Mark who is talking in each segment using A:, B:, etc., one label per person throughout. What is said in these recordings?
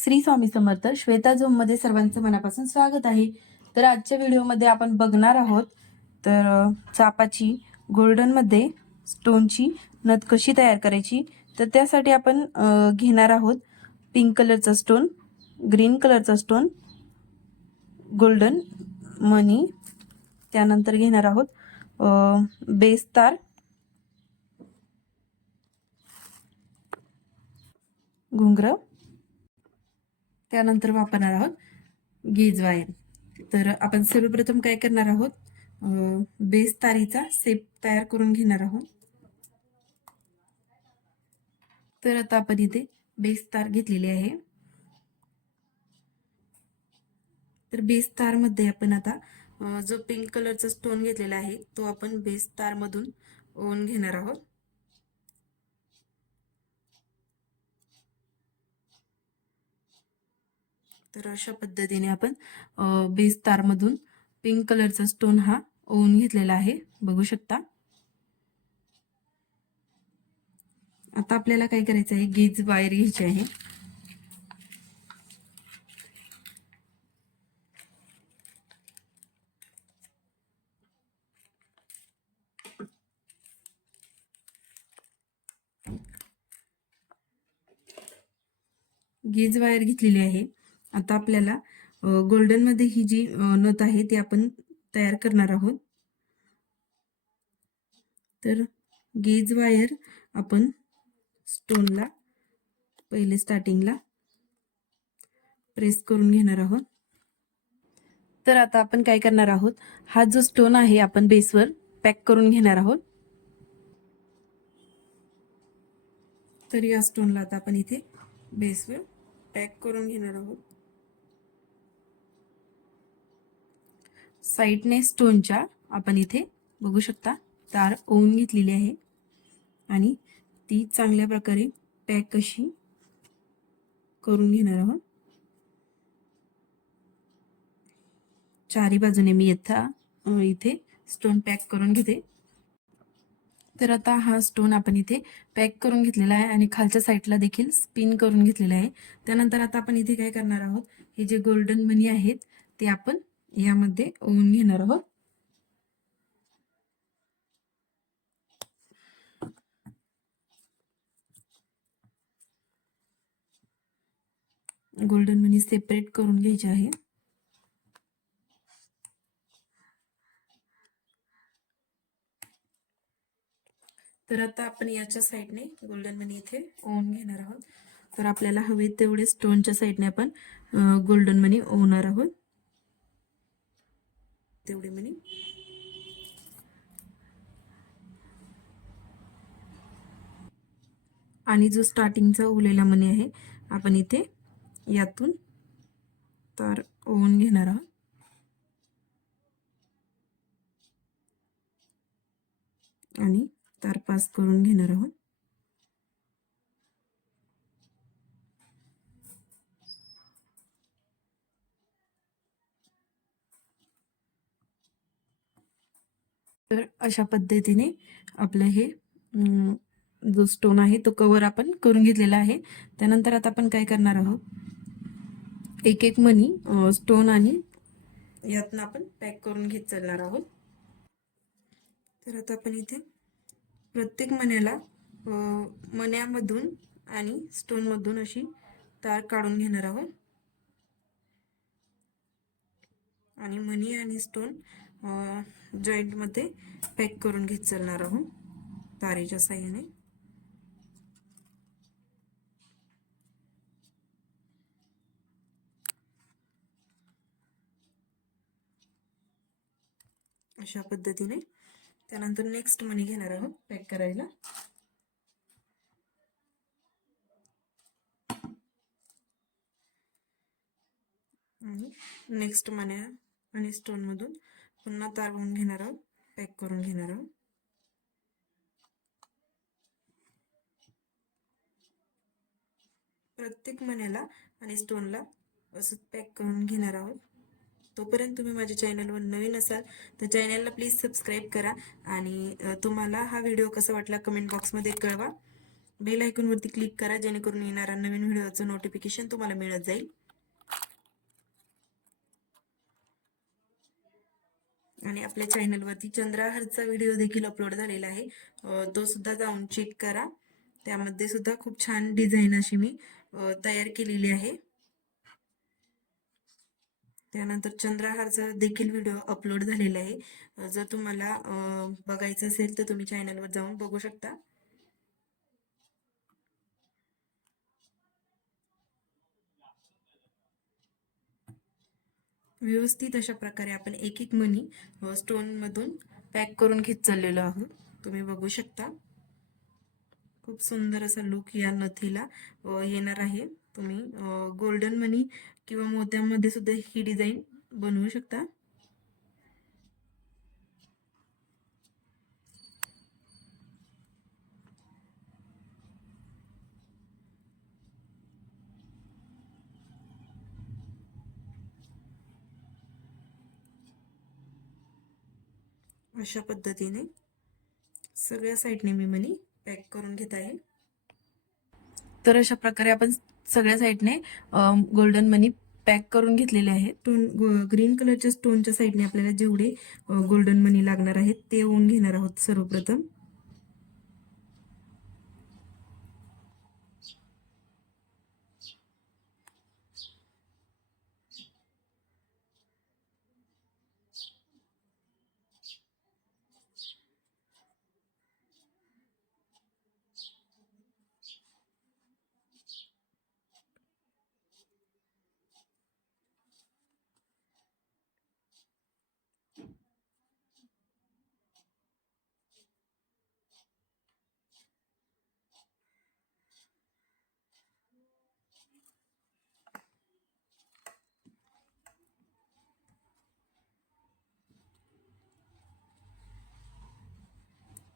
A: श्री स्वामी समर्थ श्वेता मध्ये सर्वांचं मनापासून स्वागत आहे. तर आजच्या व्हिडिओमध्ये आपण बघणार आहोत तर चापाची गोल्डनमध्ये स्टोनची नथ कशी तयार करायची तर त्यासाठी आपण घेणार आहोत पिंक कलरचा स्टोन ग्रीन कलरचा स्टोन गोल्डन मनी त्यानंतर घेणार आहोत बेस्तार घुंगरं. त्यानंतर वापरणार आहोत गेज वायर तर आपण सर्वप्रथम काय करणार आहोत? बेस तारीचा सेप तयार करून घेणार आहोत. तर आता आपण इथे बेस तार घेतलेली आहे. तर बेस तारमध्ये आपण आता जो पिंक कलरचा स्टोन घेतलेला आहे तो आपण बेस तार मधून ओन घेणार आहोत. तर अशा पद्धतीने आपण अ, बेस तारमधून पिंक कलरचा स्टोन हा ओवून घेतलेला आहे. बघू शकता. आता आपल्याला काय करायचं आहे? गीज वायर घ्यायची आहे. गेज वायर घेतलेली आहे. आता आपल्याला गोल्डनमध्ये ही जी नथ आहे ती आपण तयार करणार आहोत. तर गेज वायर आपण स्टोनला पहिले स्टार्टिंगला प्रेस करून घेणार आहोत. तर आता आपण काय करणार आहोत? हा जो स्टोन आहे आपण बेसवर पॅक करून घेणार आहोत. तर या स्टोनला आता आपण इथे बेसवर पॅक करून घेणार आहोत. साईडने स्टोनच्या आपण इथे बघू शकता तार ओवून घेतलेली आहे. आणि ती चांगल्या प्रकारे पॅक कशी करून घेणार आहोत. चारी बाजूने मी यथा इथे स्टोन पॅक करून घेते. तर आता हा स्टोन आपण इथे पॅक करून घेतलेला आहे आणि खालच्या साईडला देखील स्पिन करून घेतलेला आहे. त्यानंतर आता आपण इथे काय करणार आहोत हे जे गोल्डन मनी आहेत ते आपण यामध्ये ओवून घेणार आहोत. गोल्डन मनी सेपरेट करून घ्यायचे आहे. तर आता आपण याच्या साईडने गोल्डन मनी इथे ओवून घेणार आहोत. तर आपल्याला हवे तेवढे स्टोनच्या साईडने आपण गोल्डन मनी ओवणार आहोत. तेवढे म्हणे. आणि जो स्टार्टिंगचा उरलेला मनी आहे आपण इथे यातून तार ओवून घेणार आहोत. आणि तार पास करून घेणार आहोत. तर अशा पद्धतीने आपलं हे जो स्टोन आहे तो कवर आपण करून घेतलेला आहे. त्यानंतर आता आपण काय करणार आहोत? एक एक मनी स्टोन आणि यातनं आपण पॅक करून घेत चालणार आहोत. तर आता आपण इथे प्रत्येक मण्याला मण्यामधून आणि स्टोनमधून अशी तार काढून घेणार आहोत. आणि मनी आणि स्टोन जॉईंटमध्ये पॅक करून घेत चालणार आहोत. तारेच्या साह्याने. अशा पद्धतीने. त्यानंतर नेक्स्ट मनी घेणार आहोत पॅक करायला. नेक्स्ट मन्या आणि स्टोन मधून पुन्हा तारवून घेणार आहोत. पॅक करून घेणार आहोत. प्रत्येक मण्याला आणि स्टोनला असं पॅक करून घेणार आहोत. तोपर्यंत तुम्ही माझ्या चॅनलवर नवीन असाल तर चॅनलला प्लीज सबस्क्राईब करा आणि तुम्हाला हा व्हिडिओ कसा वाटला कमेंट बॉक्समध्ये कळवा. बेल आयकॉनवरती क्लिक करा जेणेकरून येणारा नवीन व्हिडिओचं नोटिफिकेशन तुम्हाला मिळत जाईल. आणि आपल्या चॅनलवरती चंद्राहारचा व्हिडिओ देखील अपलोड झालेला आहे. तो सुद्धा जाऊन चेक करा. त्यामध्ये सुद्धा खूप छान डिझाईन अशी मी तयार केलेली आहे. त्यानंतर चंद्रहारचा देखील व्हिडिओ अपलोड झालेला आहे. जर तुम्हाला बघायचं असेल तर तुम्ही चॅनलवर जाऊन बघू शकता. व्यवस्थित अशा प्रकारे आपण एक एक मनी स्टोन मधून पॅक करून घेत चाललेलो आहोत. तुम्ही बघू शकता. खूप सुंदर असा लुक या नथीला येणार आहे. तुम्ही गोल्डन मनी किंवा मोत्यामध्ये सुद्धा ही डिझाईन बनवू शकता. अशा पद्धतीने सगळ्या साईडने मी मनी पॅक करून घेत आहे. तर अशा प्रकारे आपण सगळ्या साईडने गोल्डन मनी पॅक करून घेतलेले आहे स्टोन ग्रीन कलरच्या स्टोनच्या साईडने आपल्याला जेवढे गोल्डन मनी लागणार आहेत ते होऊन घेणार आहोत सर्वप्रथम.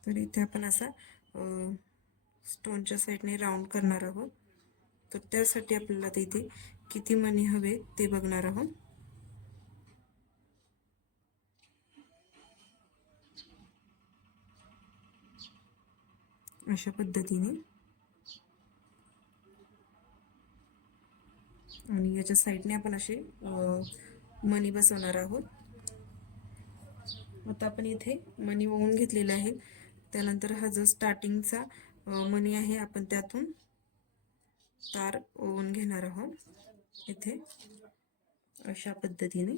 A: तर इथे आपण असा स्टोनच्या साईडने राऊंड करणार आहोत. तर त्यासाठी आपल्याला इथे किती मनी हवे ते बघणार आहोत. अशा पद्धतीने. आणि याच्या साईडने आपण असे मनी बसवणार आहोत. आता आपण इथे मनी ओवून घेतलेले आहेत. त्यानंतर हा जो स्टार्टिंगचा मनी आहे आपण त्यातून तार ओवून घेणार आहोत. इथे अशा पद्धतीने.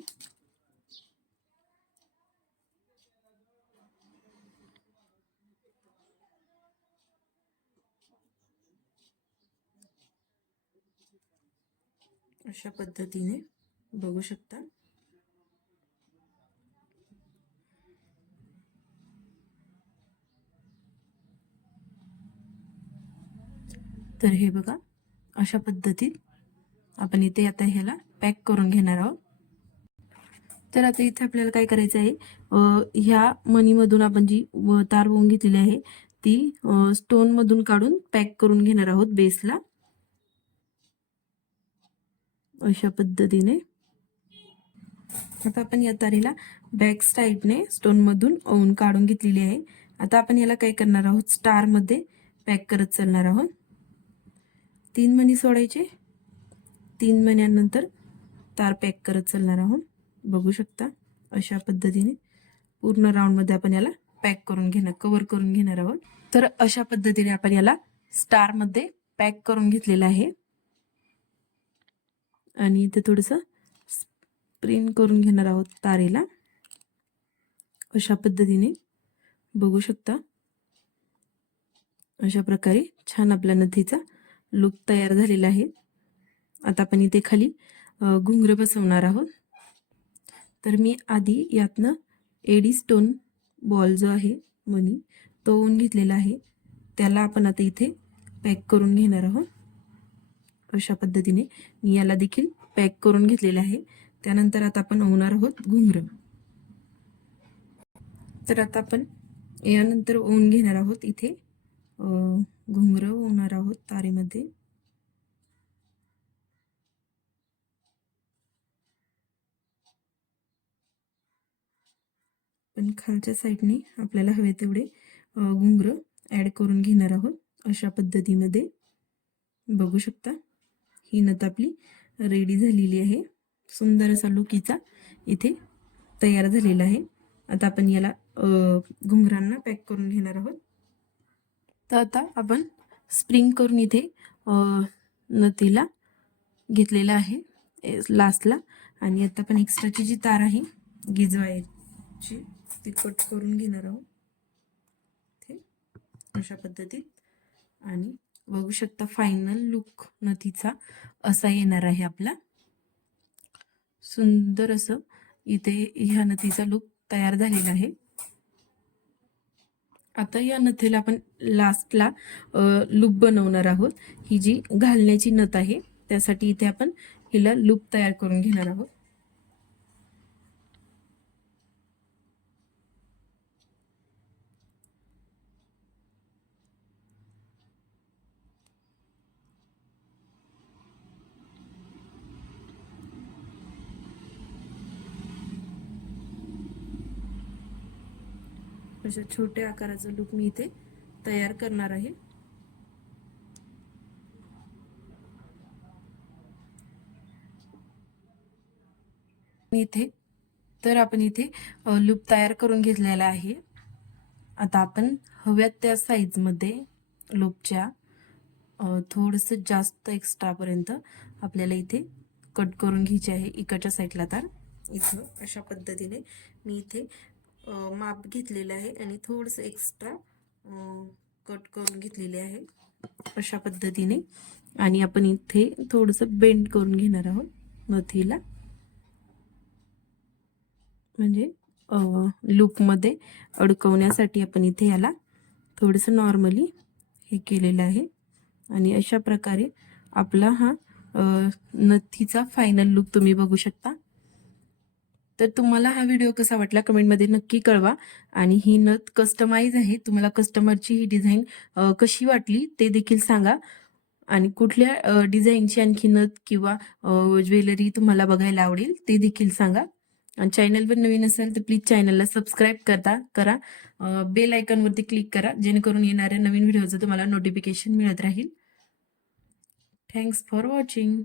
A: अशा पद्धतीने बघू शकता. तर हे बघा अशा पद्धतीत आपण इथे आता ह्याला पॅक करून घेणार आहोत. तर आता इथे आपल्याला काय करायचं आहे ह्या मनीमधून आपण जी तार होऊन घेतलेली आहे ती स्टोनमधून काढून पॅक करून घेणार आहोत बेसला अशा पद्धतीने. आता आपण या तारीला बॅक साईडने स्टोनमधून ओन ओवून काढून घेतलेली आहे. आता आपण याला काय करणार आहोत स्टारमध्ये पॅक करत चालणार आहोत. तीन मणी सोडायचे. तीन महिन्यानंतर तार पॅक करत चालणार आहोत. बघू शकता अशा पद्धतीने पूर्ण राऊंडमध्ये आपण याला पॅक करून घेणार कव्हर करून घेणार आहोत. तर अशा पद्धतीने आपण याला स्टारमध्ये पॅक करून घेतलेलं आहे. आणि इथे थोडंसं स्प्रिन करून घेणार आहोत तारेला. अशा पद्धतीने बघू शकता. अशा प्रकारे छान आपल्या नथीचा लुक तयार झालेला आहे. आता आपण इथे खाली घुंगरं बसवणार आहोत. तर मी आधी यातनं एडी स्टोन बॉल जो आहे मनी तो ऊन घेतलेला आहे. त्याला आपण आता इथे पॅक करून घेणार आहोत. अशा पद्धतीने मी याला देखील पॅक करून घेतलेलं आहे. त्यानंतर आता आपण ओवणार आहोत घुंगरं. तर आता आपण यानंतर ओवून घेणार आहोत इथे घुंगर ओवणार आहोत तारेमध्ये. पण खालच्या साईडने आपल्याला हवे तेवढे घुंगर ॲड करून घेणार आहोत अशा पद्धतीमध्ये. बघू शकता ही नथ आपली रेडी झालेली आहे. सुंदर असा लुकीचा इथे तयार झालेला आहे. आता आपण याला घुंगरांना पॅक करून घेणार आहोत. तर आता आपण स्प्रिंग करून इथे नतीला घेतलेला आहे लास्टला आणि आता आपण एक्स्ट्राची जी तार आहे गिजवायची ती कट करून घेणार आहोत. अशा पद्धतीत. आणि बघू शकता फायनल लुक नथीचा असा येणार आहे आपला. सुंदर असं इथे ह्या नथीचा लुक तयार झालेला आहे. आता या नथेला आपण लास्टला लूप बनवणार आहोत. ही जी घालण्याची नथ आहे त्यासाठी इथे आपण हिला लूप तयार करून घेणार आहोत. अशा छोट्या आकाराचा लूक मी इथे तयार करणार आहे. इथे तर आपण इथे लूप तयार करून घेतलेला आहे. आता आपण हव्यात त्या साईजमध्ये लूपच्या थोडंसं जास्त एक्स्ट्रापर्यंत आपल्याला इथे कट करून घ्यायचे आहे. इकडच्या साईडला तर. इथं अशा पद्धतीने मी इथे माप घेतलेलं आहे आणि थोडंसं एक्स्ट्रा कट करून घेतलेले आहे अशा पद्धतीने. आणि आपण इथे थोडंसं बेंड करून घेणार आहोत नथीला. म्हणजे लूपमध्ये अडकवण्यासाठी आपण इथे याला थोडंसं नॉर्मली हे केलेलं आहे. आणि अशा प्रकारे आपला हा नथीचा फायनल लुक तुम्ही बघू शकता. तर तुम्हाला हा व्हिडिओ कसा वाटला कमेंटमध्ये नक्की कळवा. आणि ही नथ कस्टमाइज आहे. तुम्हाला कस्टमरची ही डिझाईन कशी वाटली ते देखील सांगा. आणि कुठल्या डिझाईनची आणखी नथ किंवा ज्वेलरी तुम्हाला बघायला आवडेल ते देखील सांगा. आणि चॅनलवर नवीन असेल तर प्लीज चॅनलला सबस्क्राईब करता करा. बेल आयकॉनवरती क्लिक करा. जेणेकरून येणाऱ्या नवीन व्हिडिओचं तुम्हाला नोटिफिकेशन मिळत राहील. Thanks for watching